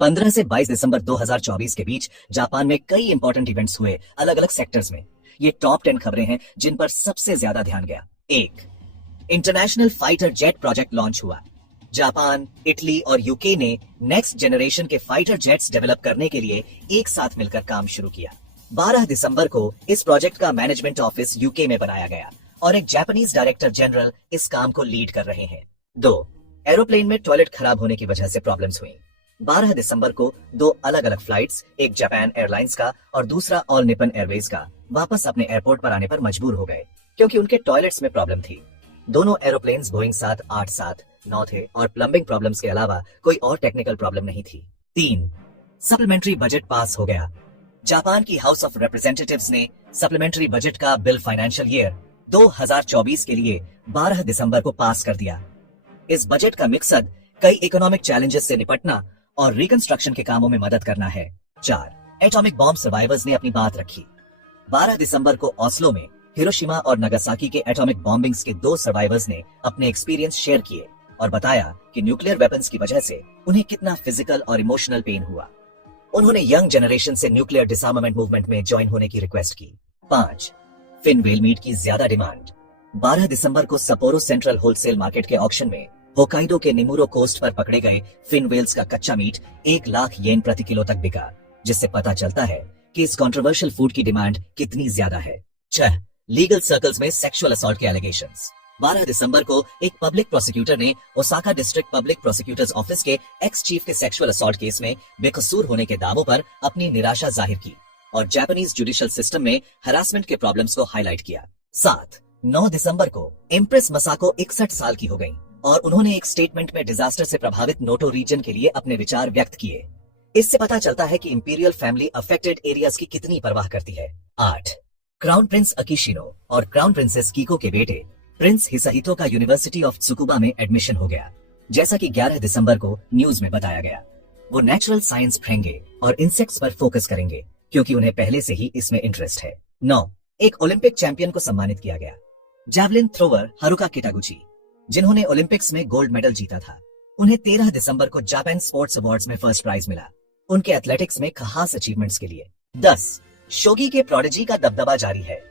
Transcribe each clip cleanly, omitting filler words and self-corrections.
15 से 22 दिसंबर 2024 के बीच जापान में कई इंपॉर्टेंट इवेंट्स हुए अलग अलग सेक्टर्स में। ये टॉप 10 खबरें हैं जिन पर सबसे ज्यादा ध्यान गया। 1, international fighter jet project launch हुआ। जापान, इटली और यूके ने नेक्स्ट जनरेशन के फाइटर जेट्स डेवलप करने के लिए एक साथ मिलकर काम शुरू किया। 12 दिसंबर को इस प्रोजेक्ट का मैनेजमेंट ऑफिस यूके में बनाया गया और एक जापानीज डायरेक्टर जनरल इस काम को लीड कर रहे हैं। 2, एरोप्लेन में टॉयलेट खराब होने की वजह से प्रॉब्लम्स हुई। 12 दिसंबर को दो अलग अलग फ्लाइट्स, एक जापान एयरलाइंस का और दूसरा ऑल निपन एयरवेज का, वापस अपने एयरपोर्ट पर आने पर मजबूर हो गए क्योंकि उनके टॉयलेट्स में प्रॉब्लम थी। दोनों एरोप्लेन्स बोइंग 787-9 थे और प्लम्बिंग प्रॉब्लम्स के अलावा कोई और टेक्निकल प्रॉब्लम नहीं थी। 3, सप्लीमेंट्री बजट पास हो गया। जापान की हाउस ऑफ रिप्रेजेंटेटिव्स ने सप्लीमेंट्री बजट का बिल फाइनेंशियल ईयर 2024 के लिए 12 दिसंबर को पास कर दिया। इस बजट का मकसद कई इकोनॉमिक चैलेंजेस से निपटना और रिकंस्ट्रक्शन के कामों में मदद करना है। 4, एटॉमिक बॉम्ब सर्वाइवर्स ने अपनी बात रखी। 12 दिसंबर को ओस्लो में हिरोशिमा और नागासाकी के एटॉमिक बॉम्बिंग्स के 2 सर्वाइवर्स ने अपने एक्सपीरियंस शेयर किए और बताया कि न्यूक्लियर वेपन्स की वजह से उन्हें कितना फिजिकल और इमोशनल पेन हुआ। उन्होंने यंग जनरेशन से न्यूक्लियर डिसआर्मामेंट मूवमेंट में ज्वाइन होने की रिक्वेस्ट की। 5, फिन व्हेल मीट की ज्यादा डिमांड। 12 दिसंबर को सपोरो सेंट्रल होलसेल मार्केट के ऑक्शन में होकाइडो के निमुरो कोस्ट पर पकड़े गए फिन व्हेल्स का कच्चा मीट 1 लाख येन प्रति किलो तक बिका, जिससे पता चलता है कि इस कंट्रोवर्शियल फूड की डिमांड कितनी ज्यादा है। 6, लीगल सर्कल्स में सेक्सुअल असॉल्ट के एलिगेशंस। 12 दिसंबर को एक पब्लिक प्रोसिक्यूटर ने Osaka district public prosecutors office के एक्स चीफ के सेक्सुअल असॉल्ट केस में बेकसूर होने के दावों पर अपनी निराशा जाहिर की और जापानीज जुडिशियल सिस्टम में हरासमेंट के प्रॉब्लम्स को हाईलाइट किया। 7, 9 दिसंबर को एम्प्रेस मसाको 61 साल की हो गई और उन्होंने एक स्टेटमेंट में डिजास्टर से प्रभावित नोटो रीजन के लिए अपने विचार व्यक्त किए। इससे पता चलता है कि इंपीरियल फैमिली अफेक्टेड एरियाज की कितनी परवाह करती है। 8, क्राउन प्रिंस अकीशिनो और क्राउन प्रिंसेस कीको के बेटे प्रिंस हिसाहितो का यूनिवर्सिटी ऑफ त्सुकुबा में एडमिशन हो गया, जैसा कि 11 दिसंबर को न्यूज में बताया गया। वो नेचुरल साइंस पढ़ेंगे और इंसेक्ट्स पर फोकस करेंगे क्योंकि उन्हें पहले से ही इसमें इंटरेस्ट है। 9, एक ओलंपिक चैंपियन को सम्मानित किया गया। जैवलिन थ्रोवर हारुका किटागुची, जिन्होंने ओलंपिक्स में गोल्ड मेडल जीता था, उन्हें 13 दिसंबर को जापान स्पोर्ट्स अवार्ड्स में फर्स्ट प्राइज मिला उनके एथलेटिक्स में खास अचीवमेंट्स के लिए। 10, शोगी के प्रोडिजी का दबदबा जारी है।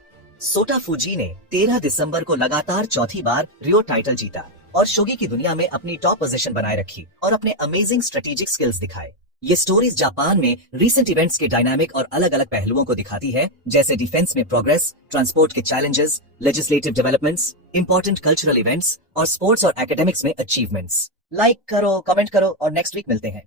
सोटा फूजी ने 13 दिसंबर को लगातार चौथी बार रियो टाइटल जीता और शोगी की दुनिया में अपनी टॉप पोजीशन बनाए रखी और अपने अमेजिंग स्ट्रेटेजिक स्किल्स दिखाए। ये स्टोरीज जापान में रीसेंट इवेंट्स के डायनामिक और अलग अलग पहलुओं को दिखाती है, जैसे डिफेंस में प्रोग्रेस, ट्रांसपोर्ट के challenges, legislative developments, important cultural events और स्पोर्ट्स और एकेडमिक्स में अचीवमेंट्स। लाइक करो, कमेंट करो और नेक्स्ट वीक मिलते हैं।